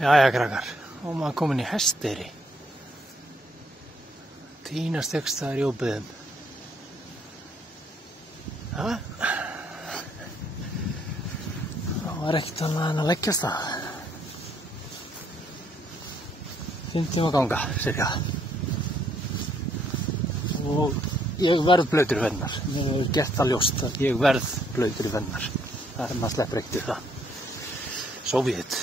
Jæja, krakkar, og maður komin í Hesteyri. Tínast ekki staðar í óbyggðum. Það var ekkert annað en að leggjast það. 5 tíma ganga, cirka. Og ég verð blautur í fennar. Mér hefur gert það ljóst að ég verð blautur í fennar. Það er maður sleppur ekkert í það. Sovjet.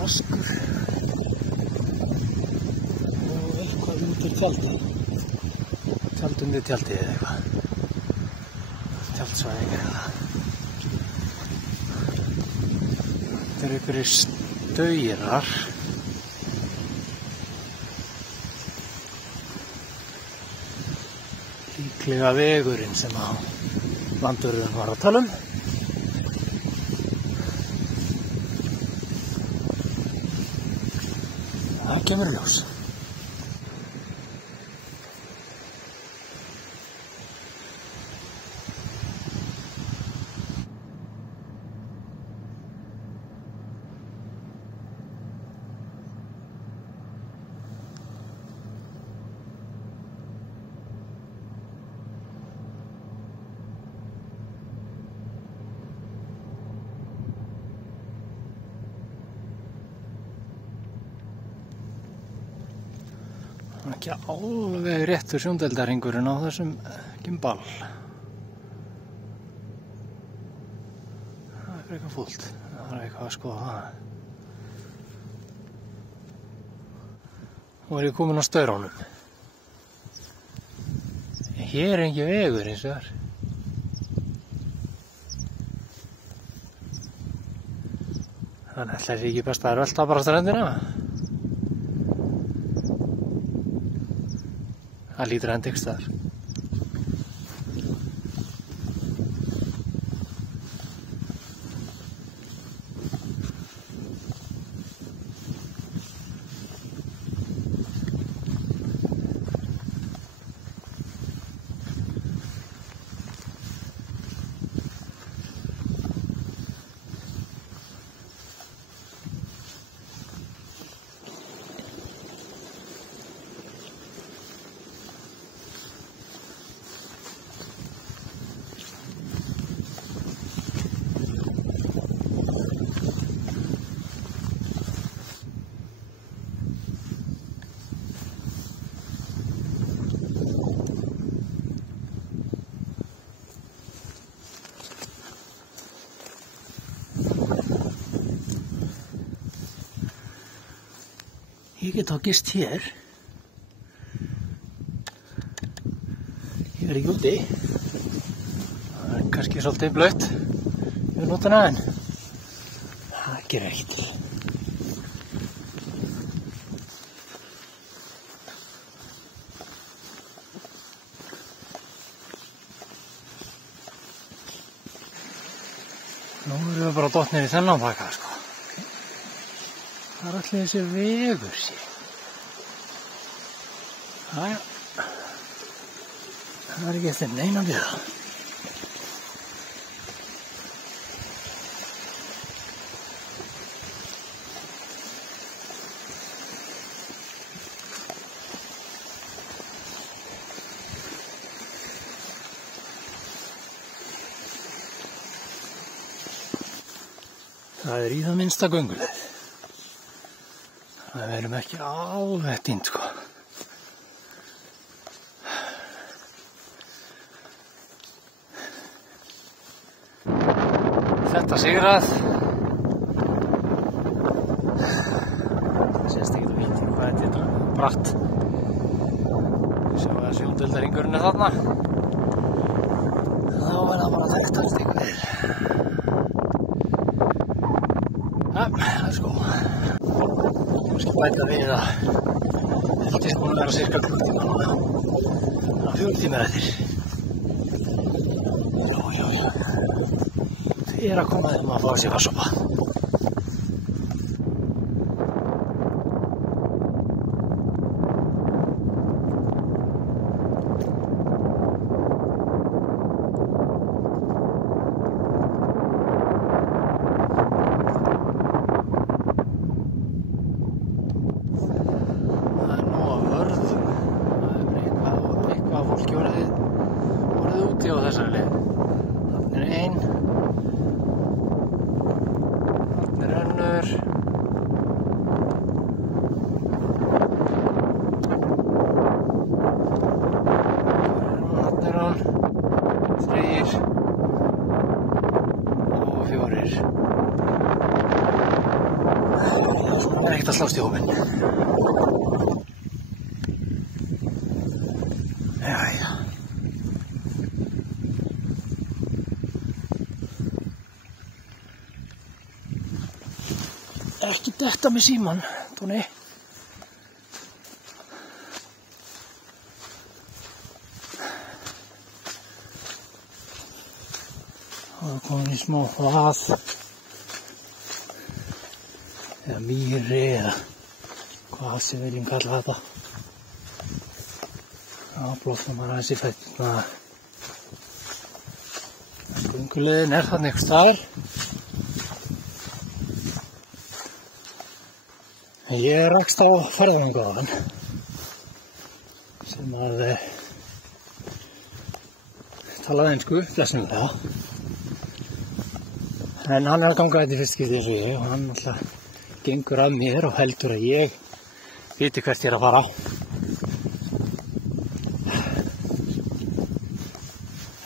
Vaskur og eitthvað undir tjaldi. Tjald undir tjaldi eða eitthvað. Tjaldsvæðing eða það. Þetta eru einhverjir staurar. Líklega vegurinn sem að landvörðurinn var að tala um. Það kemur í ljós. Ekki alveg réttur sjóndeildarhringurinn á þessum gimbal. Það er eitthvað fúlt. Það er eitthvað að skoða það. Nú er ég komin á staurunum. Hér er ekki vegur eins og þar. Þannig ætla ég ekki best að velta bara ströndina. Það lítur enda ykkur staðar. Ég get þá gist hér. Ég er ekki úti. Það er kannski svolítið blautt við nótuna en það gerir ekkert til. Nú erum við bara dottnir í þennan baka, sko. Það er allir þessi vegur sér. Jæja. Það er ekki eftir neina við það. Það er í það minnsta gönguleið. Við erum ekki alveg týnd, sko. Þetta sigrað. Það sést ekki að vita hvað þetta er bratt. Sjá að sjóndeildarhringurinn er þarna. Þá er það bara þekktast ykkur. Let's go. Kannski bæta við að þetta er búin að vera cirka klukkutíma núna. Það er 4 tímar eftir. Já. Þið er að koma þegar maður fá sér vatnssopa. Úti á þessari leið. Þarna er ein. Þarna er önnur. Þarna er hún. 3 og 4. Svona er ekkert að slást í hópinn. Jæja. Ekki detta með símann, Tóni. Það er komin í smá vað. Eða mýri eða hvað sem viljum kalla þetta. Já, blóðna maður aðeins í fætuna. Gönguleiðin er þarna einhvers staðar. Ég rakst á ferðalangur á hann sem að talaði ensku, flessunlega. En hann er að ganga þetta í fyrst skipti eins og ég og hann alltaf gengur að mér og heldur að ég viti hvert ég er að fara.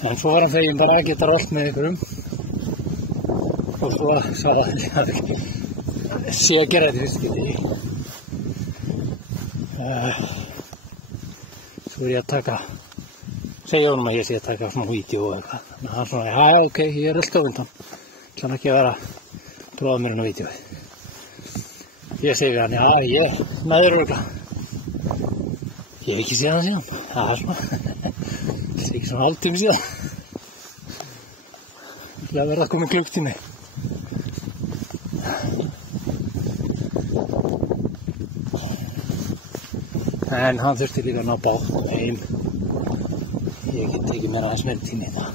En svo var hann feginn bara að geta rólt með einhverjum og svo sagði hann að sé að gera þetta í fyrst skipti. Svo er ég að taka, segja honum að ég sé að taka svona vídeo og eitthvað. Þannig að hann svona, já, ok, ég er alltaf undan. Það er ekki að vera að tróða mér inn á vídeóið. Ég segi við hann, já, ég með þér örugglega. Ég hef ekki séð hann síðan. Það er svona, það er ekki svona hálftími síðan. Það er verið að koma klukktími. En hann þurfti líka að ná bátnum heim. Ég get tekið mér aðeins meiri tíma í það.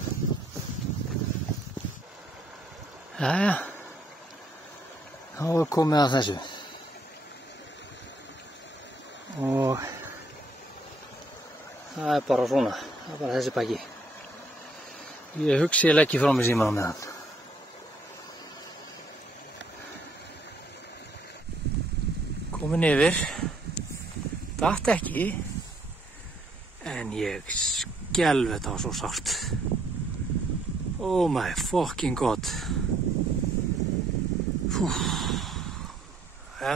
Jæja, þá er komið að þessu. Og það er bara svona, það er bara þessi pakki. Ég hugsi ég leggi frá mig símann á meðan. Komin yfir. Datt ekki, en ég skelf þetta var svo sárt. Oh my fucking god. Ja.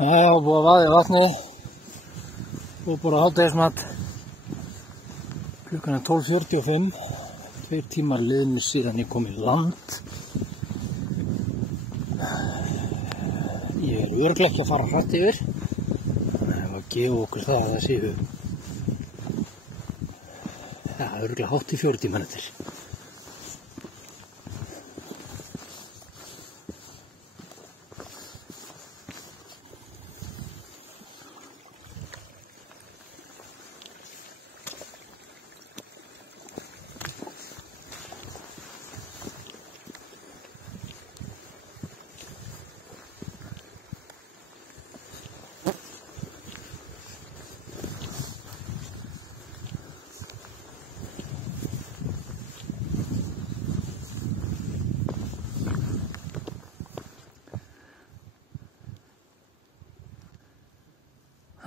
Það var búið að vaða í vatni og bara hádegismat. Klukkan er 12:45, 2 tímar liðnir síðan ég kom í land. Ég er örugglega ekki að fara hratt yfir, þannig að við gefa okkur það að það séu örugglega hátt í 4 tíma eftir.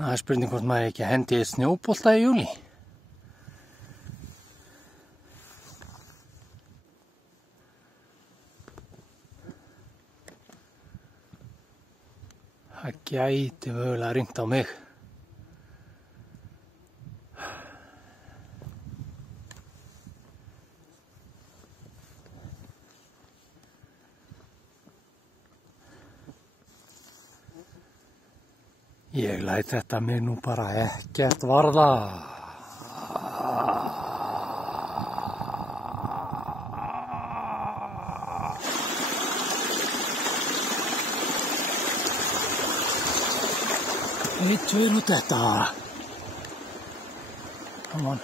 Það er spurning hvort maður ekki að hendi í snjóbolta í júlí. Það gæti mögulega ringt á mig. Ég læt þetta mig nú bara ekkert varða. Eitt við nú þetta. Come on.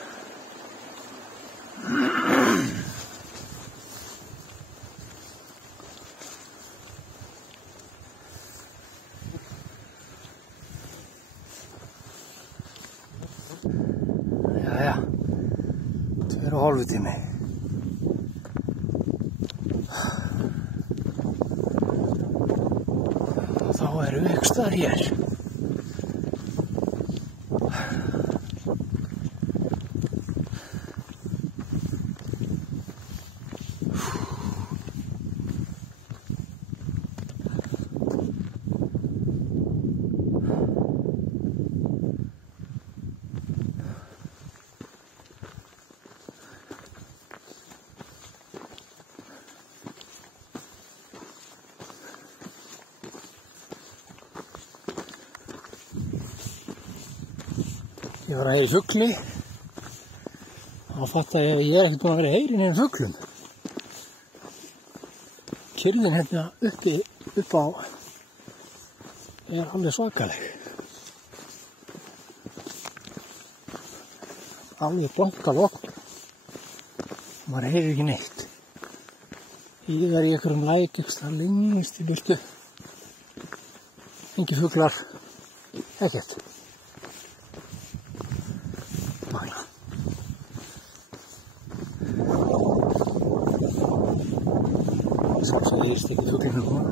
Jæja, 2,5 tími. Og þá erum við ykkur staðar hér. Ég var að heyra í fugli og fattaði að ég ekkert búinn að vera að heyra í neinum fuglum. Kyrrðin hérna upp á alveg svakaleg. Alveg blankalogn. Maður heyrir ekki neitt. Ég er í einhverjum læk ykkur staðar lengst í burtu. Engi fuglar, ekkert. Það heyrist ekki fuglinu koma.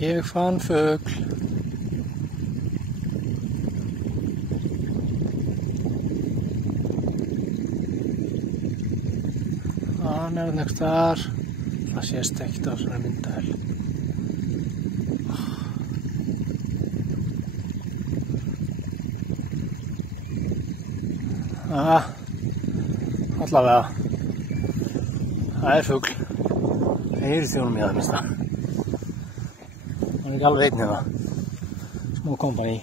Ég fann fugl. Hann einhvers staðar. Það sést ekkert á svona myndavél. Allavega. Það fugl. Það heyrist í honum í það minnsta. Hann ekki alveg einn hérna. Smá kompani.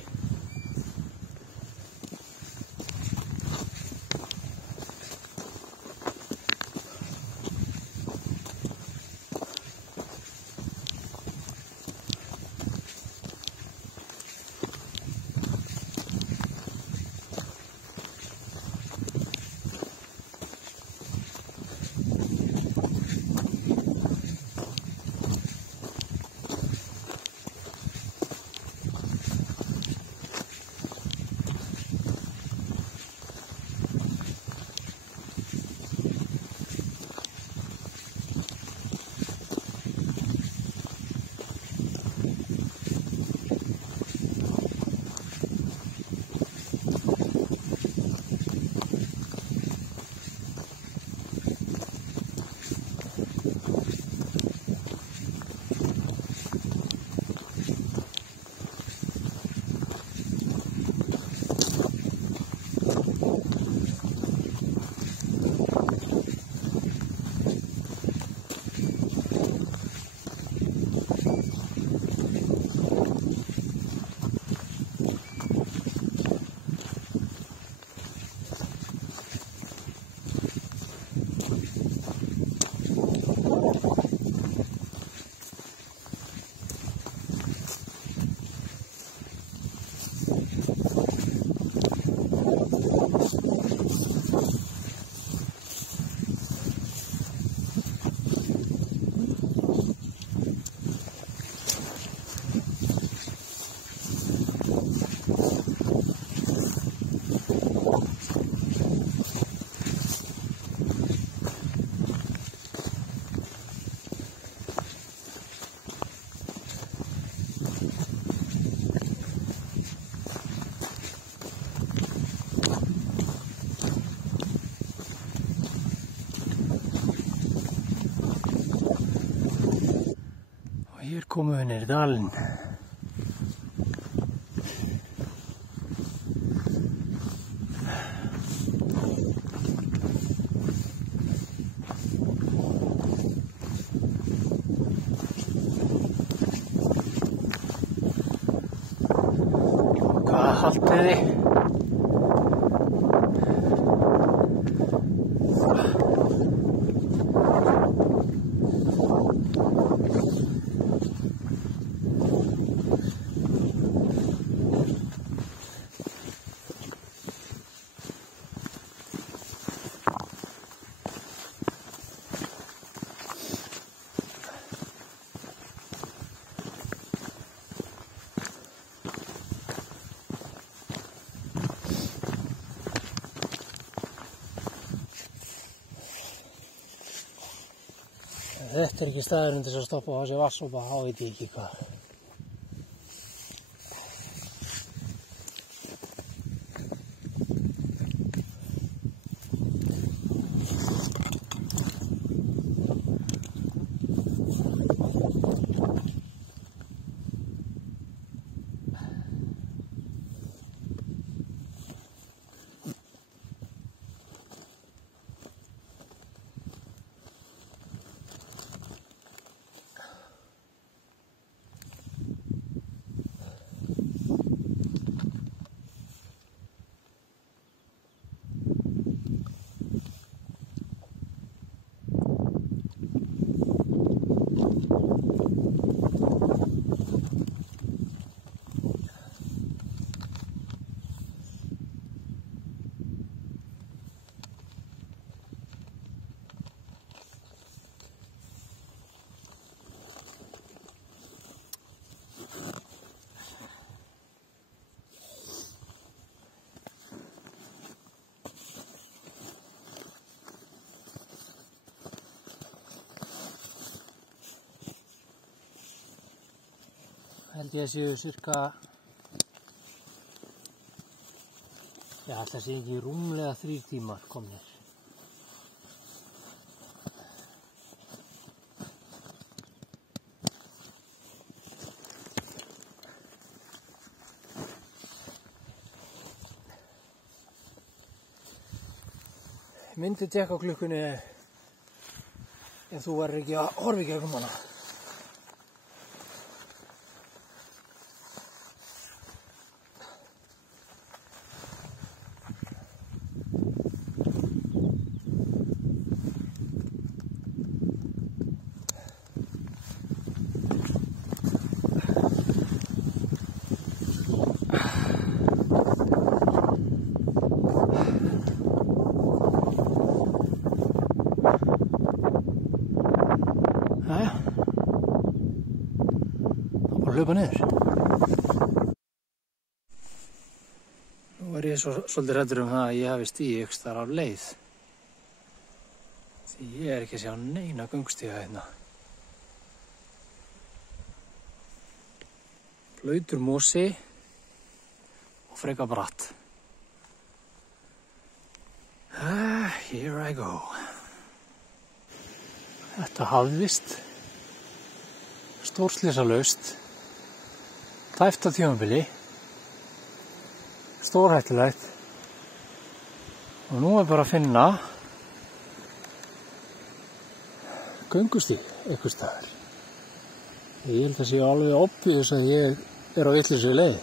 komum við niður í dalinn. Hvað haldið þið? Þetta ekki staðurinn til að stoppa á þessi vatnsópa, þá veit ég ekki hvað. Held ég að séu cirka, það sé ekki rúmlega 3 tímar komnir. Myndi tekka á klukkunni ef þú verður ekki að horfa í gegnum hana. Hlaupa niður. Nú er ég svolítið hræddur það að ég hafi stigið ykkur þar af leið. Því ég er ekki að sjá neina göngustíga hérna. Blautur mosi og frekar bratt. Here I go. Þetta hafðist. Stórslysalaust. Tæft á tímabili, stórhættulegt og nú er bara að finna göngustíg einhvers staðar. Ég held að sé alveg obvious að ég er á vitlausri leið.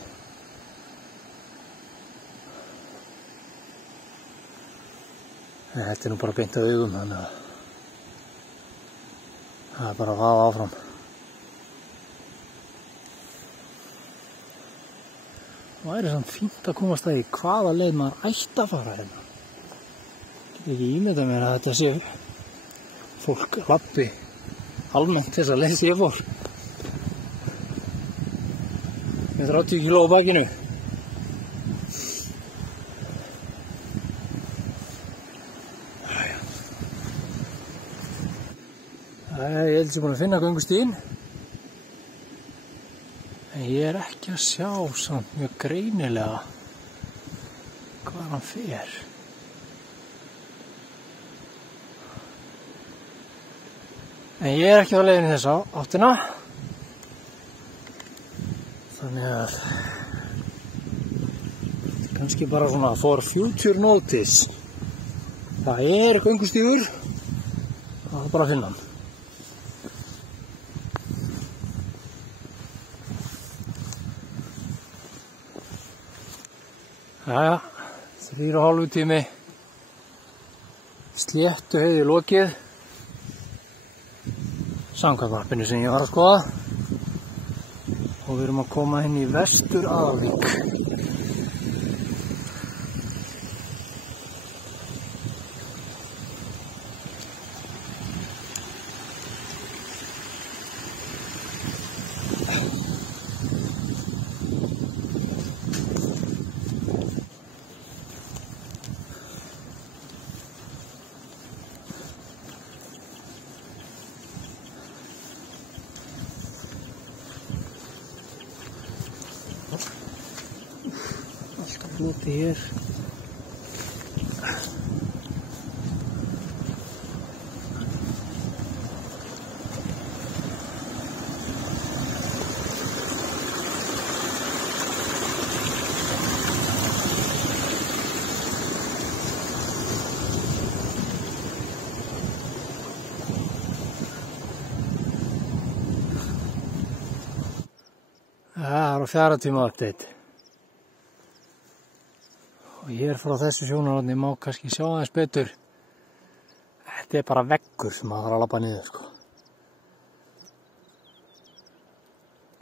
En þetta er nú bara beint á augum, þannig að það er bara að vaða áfram. Það væri samt fínt að komast að í hvaða leið maður ætti að fara hérna. Ég get ekki ímyndað mér að þetta sé fólk labbi almennt þessa leið sem ég fór. Með 30 kíló á bakinu. Ég held að ég er búinn að finna göngustíginn. En ég er ekki að sjá samt mjög greinilega hvað hann fer. En ég er ekki á leiðinni þessa áttina. Þannig að kannski bara svona for future notice. Það göngustígur og það er bara að finna hann. Jæja, 3,5 tími Sléttuheiði lokið samkvæmt mappinu sem ég var að skoða og við erum að koma inn í Vestur-Aðalvík. Alltaf blóti hér. Það er á 4 tíma update. Og hér frá þessu sjónarhorni má kannski sjá aðeins betur. Þetta er bara veggur sem maður þarf að labba niður, sko.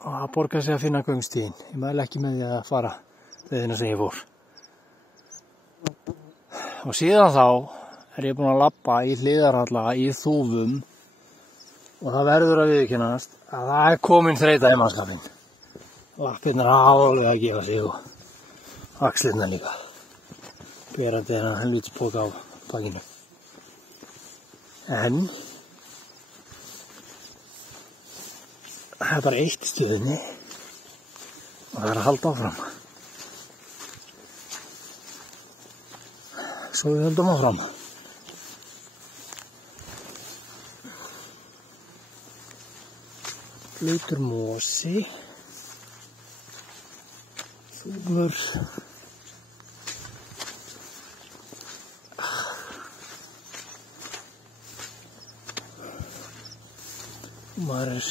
Og það borgar sig að finna göngstíginn. Ég mæli ekki með því að fara leiðina sem ég fór. Og síðan þá er ég búinn að labba í hliðarhalla í þúfum og það verður að viðurkennast að það er komin þreyta í mannskapinn. Lappirnar alveg að gefa sig og axlirnar líka. Berandi þennan helvítispoka á bakinu. En það er bara eitt í stöðunni og það er að halda áfram. Svo við höldum áfram. Blautur mosi. Þúfur. Maður er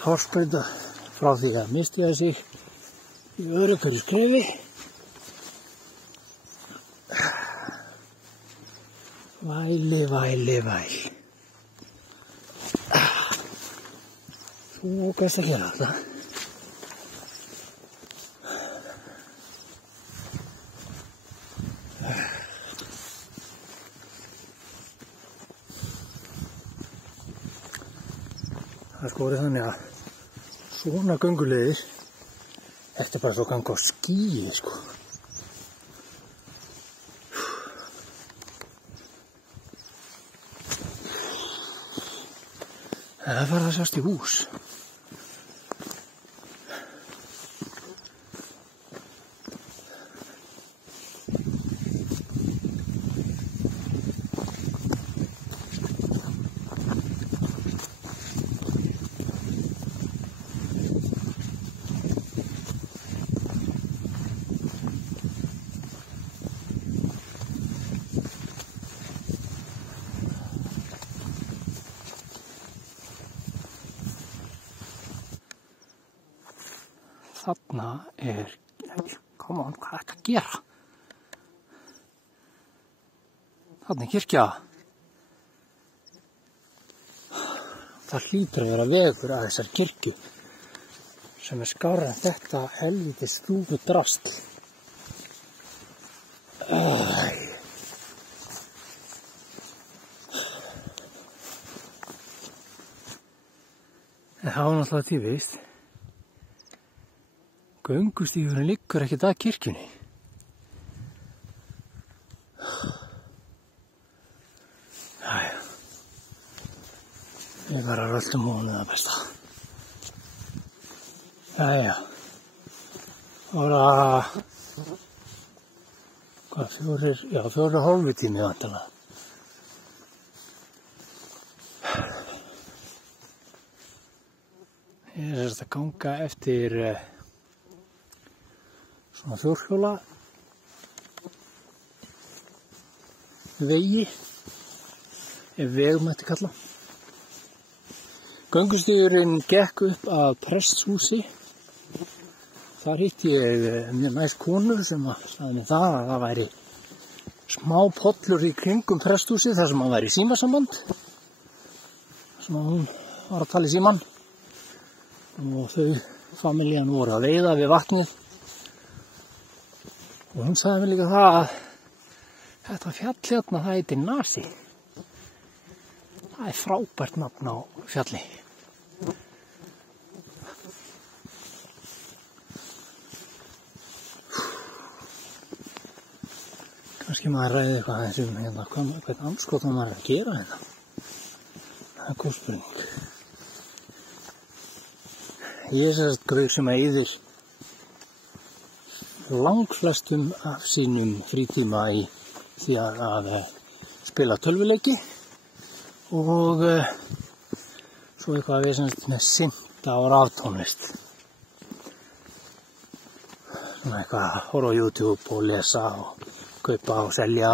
hársprauta frá því að mistiða sig í öruggu skrefi. Væli, væli, væl. Þú gæst að gera þetta. Það er sko orðið þannig að svona gönguleiðir, þetta er bara svo ganga á skýi, sko. Það er farið að sjást í hús. Þarna er, come on, hvað er þetta að gera? Þarna er kirkja. Það hlýtur að vera vegur að þessar kirkju sem er skárra en þetta helvítis þúfu drasl. En það var náttúrulega tífist. Göngustígurinn liggur ekkert að kirkjunni. Jæja. Ég var að röltum hónu það besta. Jæja. Það var að... Hvað, 4,5 tími vantanlega. Ég er að ganga eftir svona fjórhjóla vegi, ef veg mætti kalla. Göngustígurinn gekk upp að prestshúsi. Þar hitti ég mjög næst konu sem sagði mér að það væri smá pollur í kringum presthúsi þar sem væri símasamband. Sem hún var að tala í síman og þau, familjan, voru að veiða við vatnið. Og hún sagði mér líka það að þetta fjall hérna, það heitir Nasi. Það er frábært nafn á fjalli. Kannski maður ræði eitthvað aðeins hérna, hvað andskotan maður að gera hérna. Það er góð spurning. Ég er sérst gaur sem eyðir langflestum af sínum frítíma í því að spila tölvuleiki og svo eitthvað við semst með synda og raftónlist. Svona eitthvað að horfa á YouTube og lesa og kaupa og selja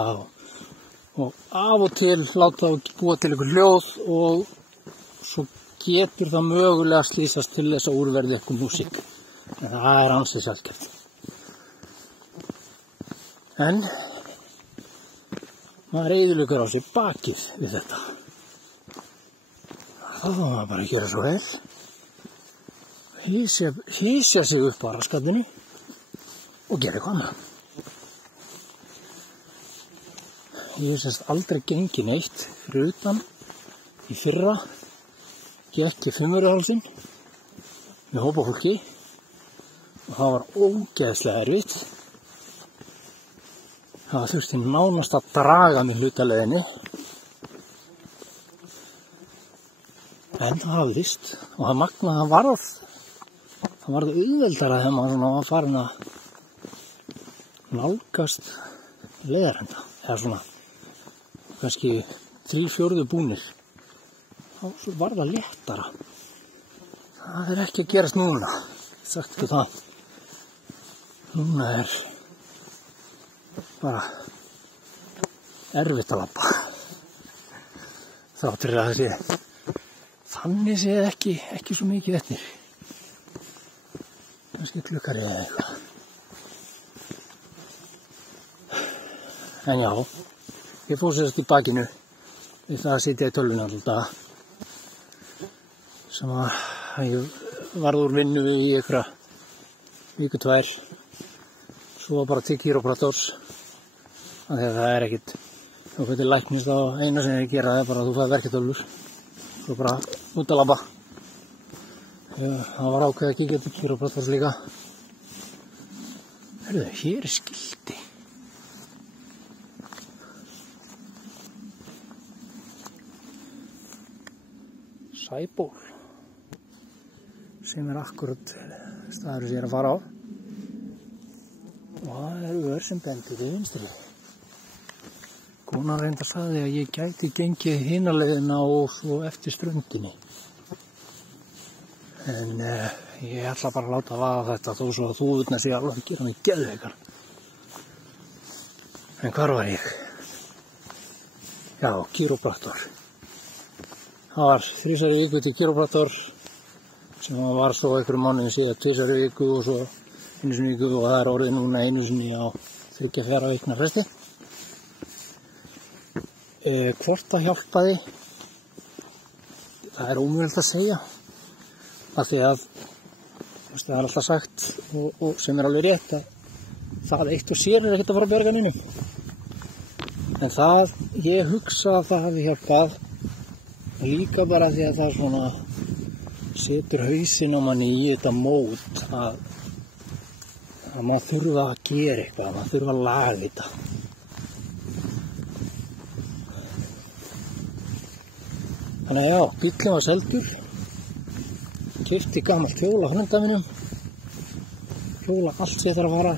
og af og til láta og búa til einhver hljóð og svo getur það mögulega slísast til þess að úrverði eitthvað músík. En það er ansi sjaldgæft. En maður eyðileggur á sig bakið við þetta. Þá þarf maður bara að gera svo vel. Hysja sig upp á raskatunni og gera eitthvað annað. Ég hef semst aldrei gengið neitt fyrir utan. Í fyrra gekk ég Fimmvörðuhálsinn með hópa fólki og það var ógeðslega erfitt. Það þurfti nánast að draga mig hlutaleiðinni. En það hafðist og það magnaði að það varð auðveldara þegar maður var farin að nálgast leiðarenda. Eða svona kannski 3/4 búnir. Þá var það léttara. Það er ekki að gerast núna. Ég sagt ekki það. Núna er bara erfitt að labba. Þáttur að það sé þannig sé ekki svo mikið eftir. Kannski klukkari eða eitthvað. En já, ég fór sérst í bakinu við það að sitja í tölvunni alltaf sem að ég varð úr vinnu í einhverja viku 2. Svo bara til kíróprators af því að það er ekkit þú fyrir læknist á eina sem ég gera það er bara að þú fæði verkeftöflur svo bara út að labba. Það var ákveð að kíkja til kíróprators líka. Heyrðu, hér er skilti. Sæból sem er akkurat staður sem ég er að fara á og það er sem bendir til vinstri. Konan reyndar sagði að ég gæti gengið hina leiðina og svo eftir ströndinni en ég ætla bara að láta vaða þetta þó svo að þú utna sig alveg að gera mig geðveikar. En hvar var ég? Já, kírópraktor. Það var 3 í viku til kírópraktor sem var svo einhverjum mánuðum síðan 2 í viku og svo 1 sinni í viku og það er orðið núna 1 sinni á 3-4 vikna fresti. Hvort það hjálpaði, það er ómögulegt að segja af því að það er alltaf sagt og sem er alveg rétt að það eitt og sér er ekkert að fara að bjarga neinum. En það, ég hugsa að það hafi hjálpað líka bara því að það svona setur hausinn á manni í þetta mót að maður þurfa að gera eitthvað, maður þurfa að laga þetta. Þannig að já, bíllinn var seldur, keypti gamalt hjól á frænda mínum, hjóla allt sem ég þarf að fara,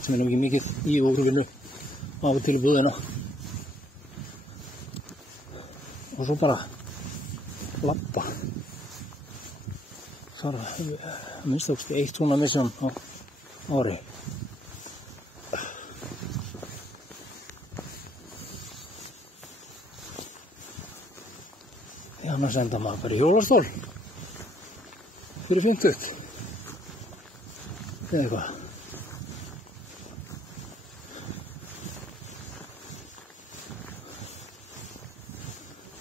sem er ekki mikið í úrvinnu á og til í búðina. Og svo bara labba. fara minnst okkur 1 svona misjón á ári. Því annars enda maður bara í hjólastól fyrir 50 eða eitthvað.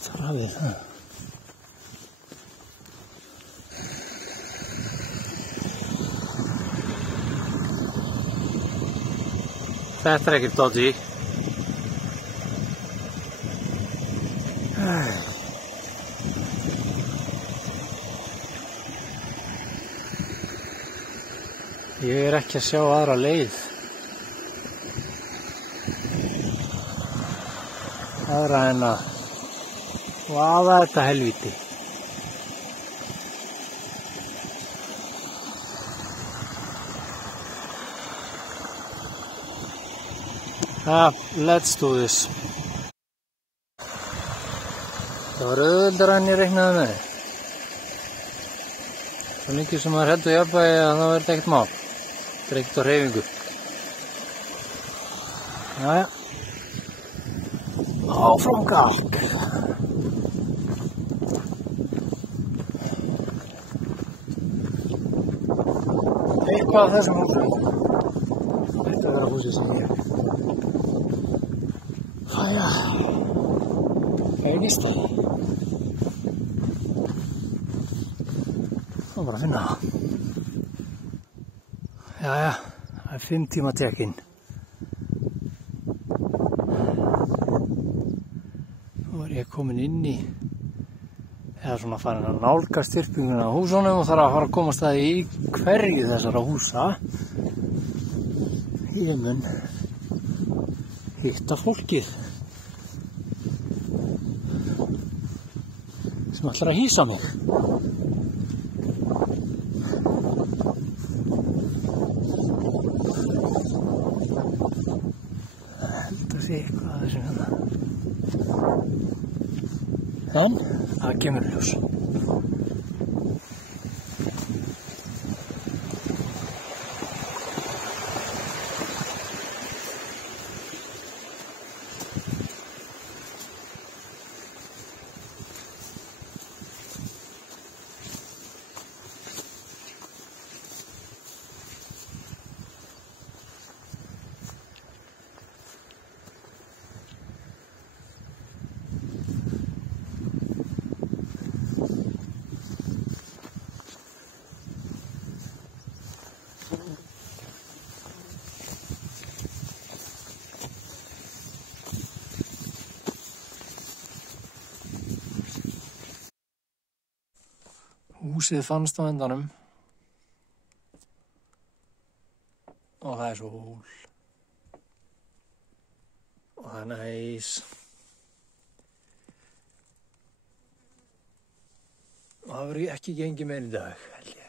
Þar hafið það. Þetta ekkert dodgy. Ég ekki að sjá aðra leið. Aðra en að vaða þetta helvíti. Let's do this. Það var auðveldara en ég reiknaði með. Svo lengi sem maður heldur jafnvægi að það verður ekkert mál. Það er ekkert á hreyfingu. Jæja. Áfram galg. Eitthvað af þessum húsum. Þetta er vera húsið sem ég fægist það. Það var bara að finna það. Jæja, það er 5 tíma tekinn. Nú er ég komin inn í, eða svona farin að nálgast styrpinguna á húsunum og þarf að fara að komast að í hverju þessara húsa. Ég mun hitta fólkið sem ætlar að hýsa mig. Sé eitthvað að þessu hérna. En það kemur ljós. Húsið fannst á endanum og það er sól og það er næs og það verður ekki gengið meira í dag, held ég.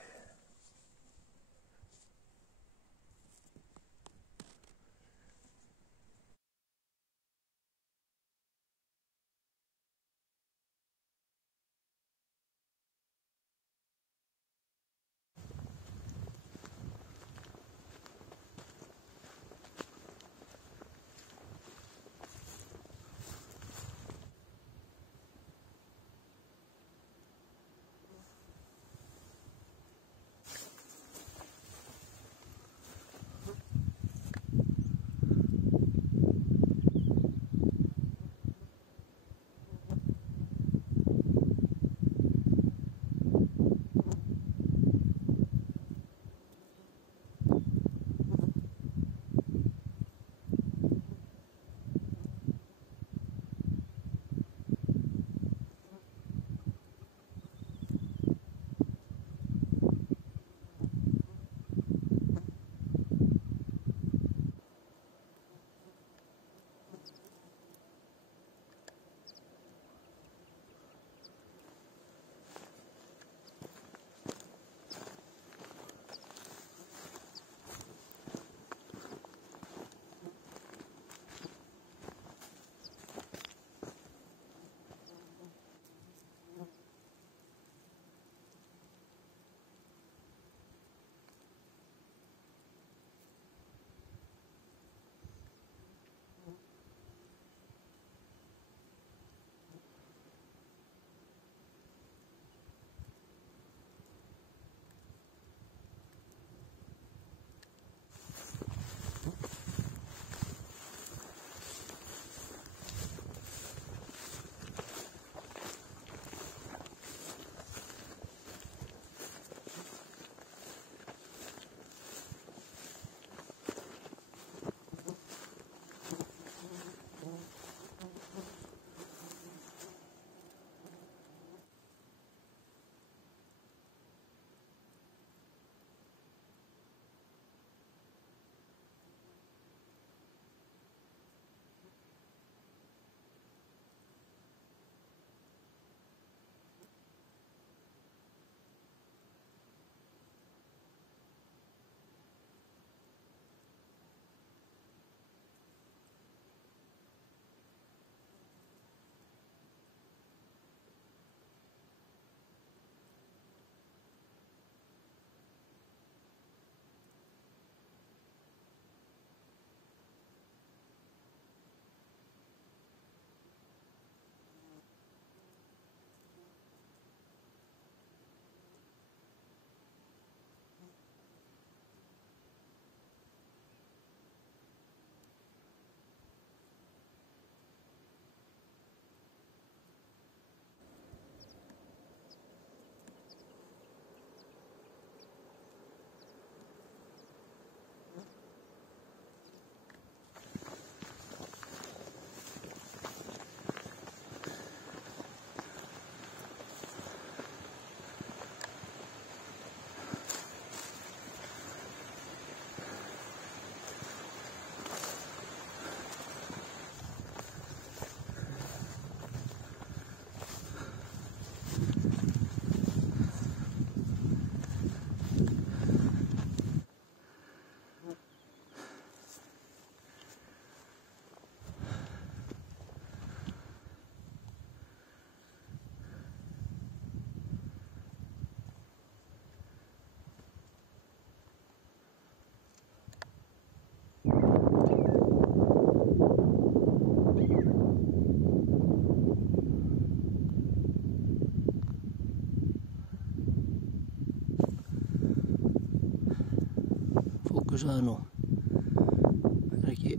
sagði nú. Það ekki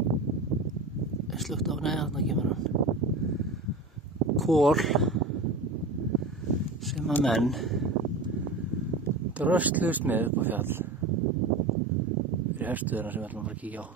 slögt á, nei, þarna kemur hann. Kol sem að menn drösluðust með upp á fjall fyrir herstuðina sem við ætlum að fara að kíkja á.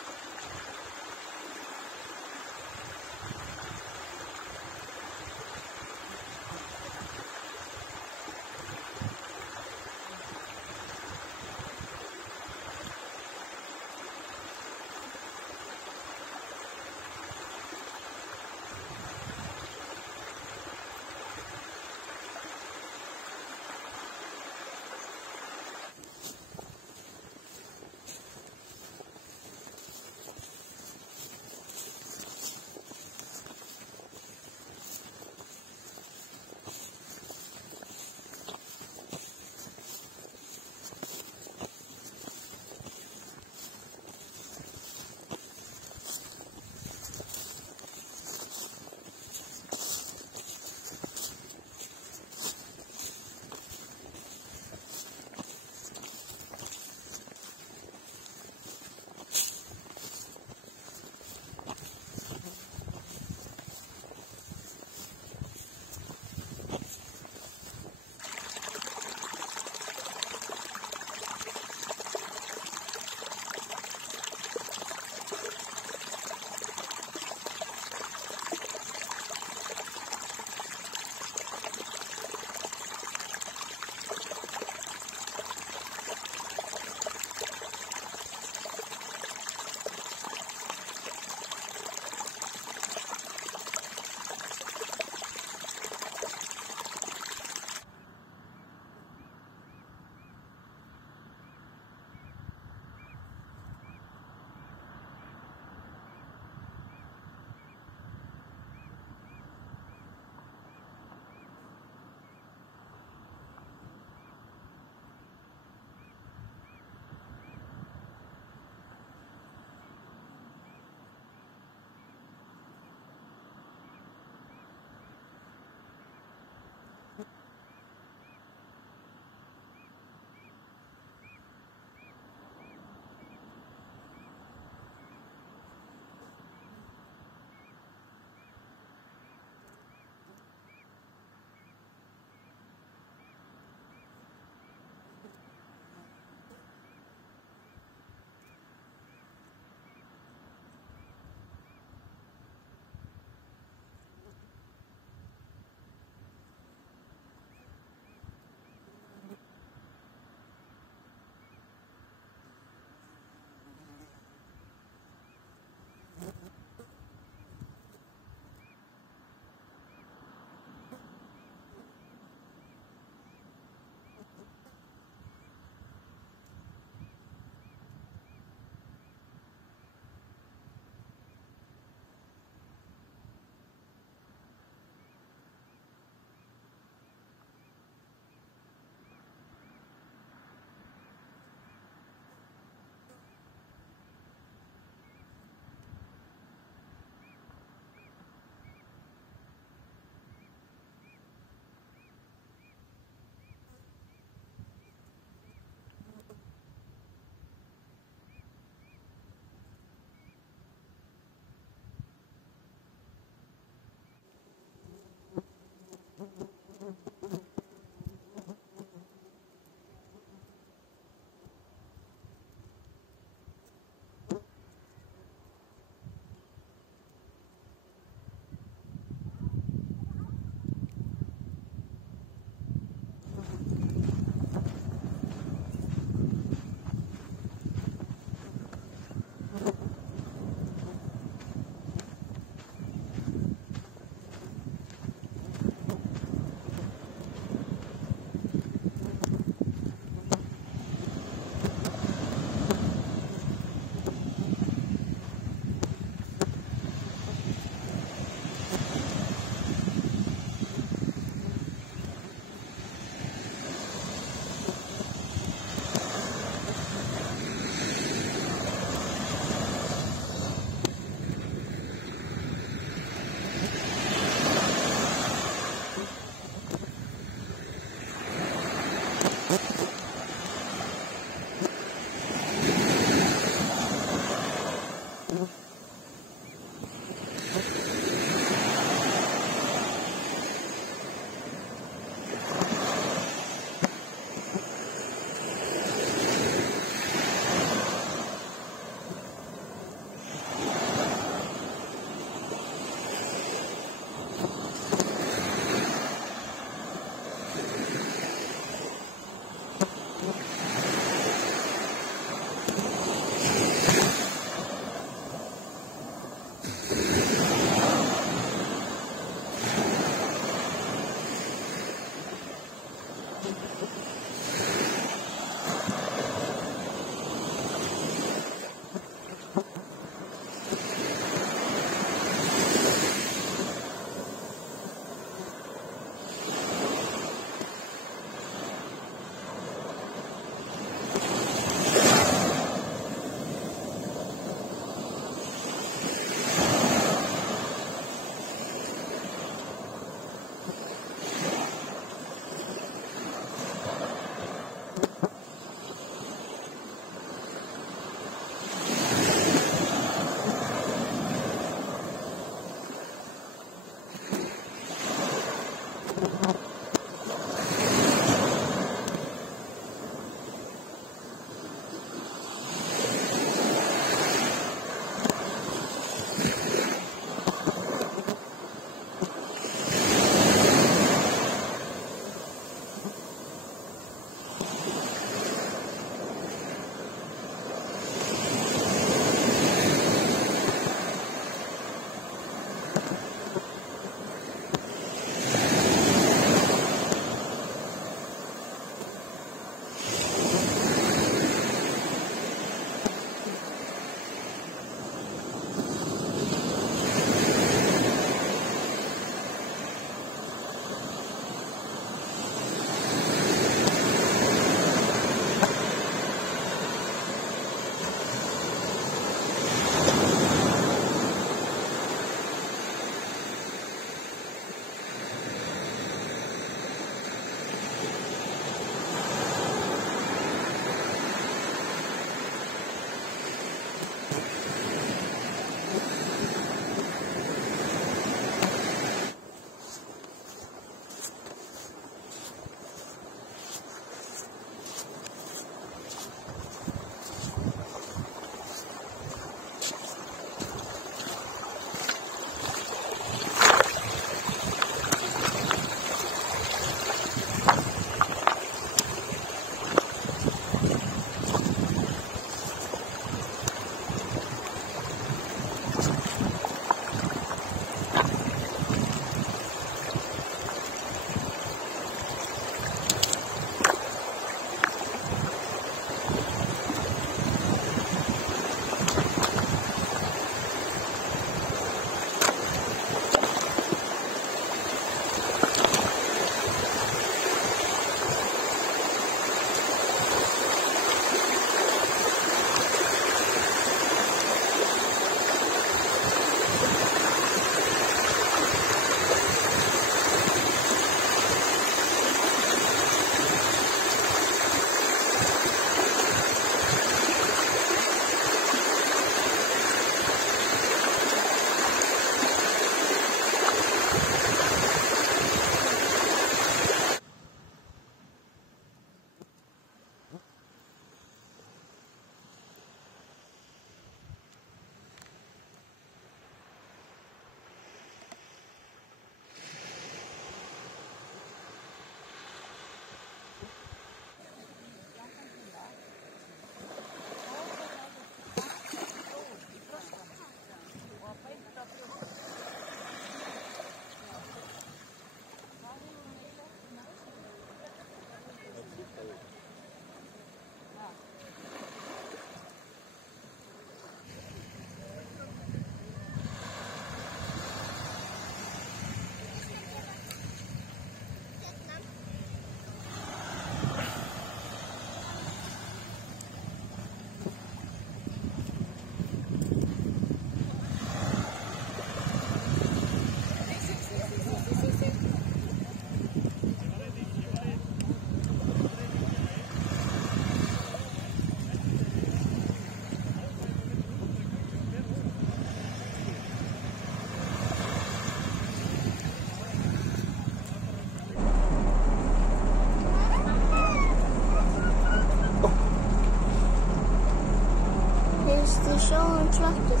Sjónum flottur.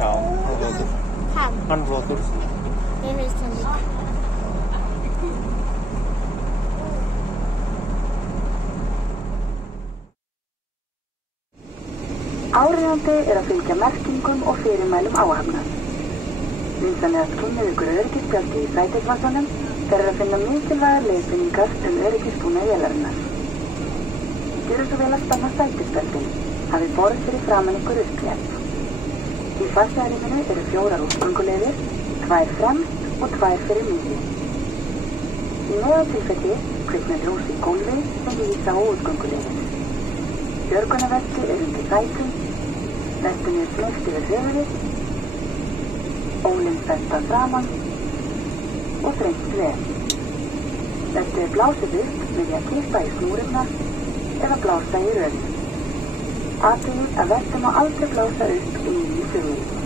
Já, hann er flottur. Hann? Hann er flottur. Mér finnst hann líka. Áríðandi er að fylgja merkingum og fyrirmælum áhafnar. Vinsanlegast kynnið ykkur öryggisspjaldi í sætisvasanum Þeir eru að finna mikilvægar leiðbeiningar öryggisbúnað vélarinnar. Gjörðu svo vel að spanna sætisbeltin, hafið borð fyrir framan ykkur upprétt. Í farþegarrýminu eru 4 útgönguleiðir, 2 fremst og 2 fyrir miðju. Í meðaltilfelli kviknar ljós í gólfi sem vísa á útgönguleiðir. Björgunarvesti er undir sætum, vestunni er smeygt yfir höfuðið, ólinn festað framan og þrengt vel. Vestið er blásið upp með því að kippa í snúrurnar eða blása í röðin. Athugið að vestið má aldrei blása upp í nýju flugvél.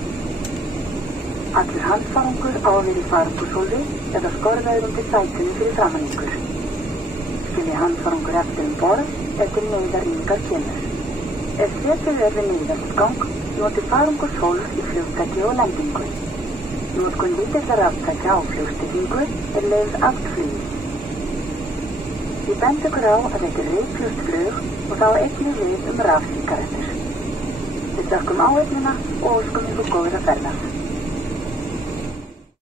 Allur handfarangur á að vera í farangurshólfi eða skorðaður undir sætunni fyrir framan ykkur. Skilji handfarangur eftir borð til neyðarrýmingar kemur. Ef setið við neyðarútgang, notið farangurshólf í flugtæki og lendingu. Notkun lítillar raftækja á flugstillingu leyfð allt flugið. Ég bendi ykkur á að þetta er reyklust flug og þá einnig við rafsígarettur. Við þökkum áheyrnina og óskum ykkur góðra ferðar.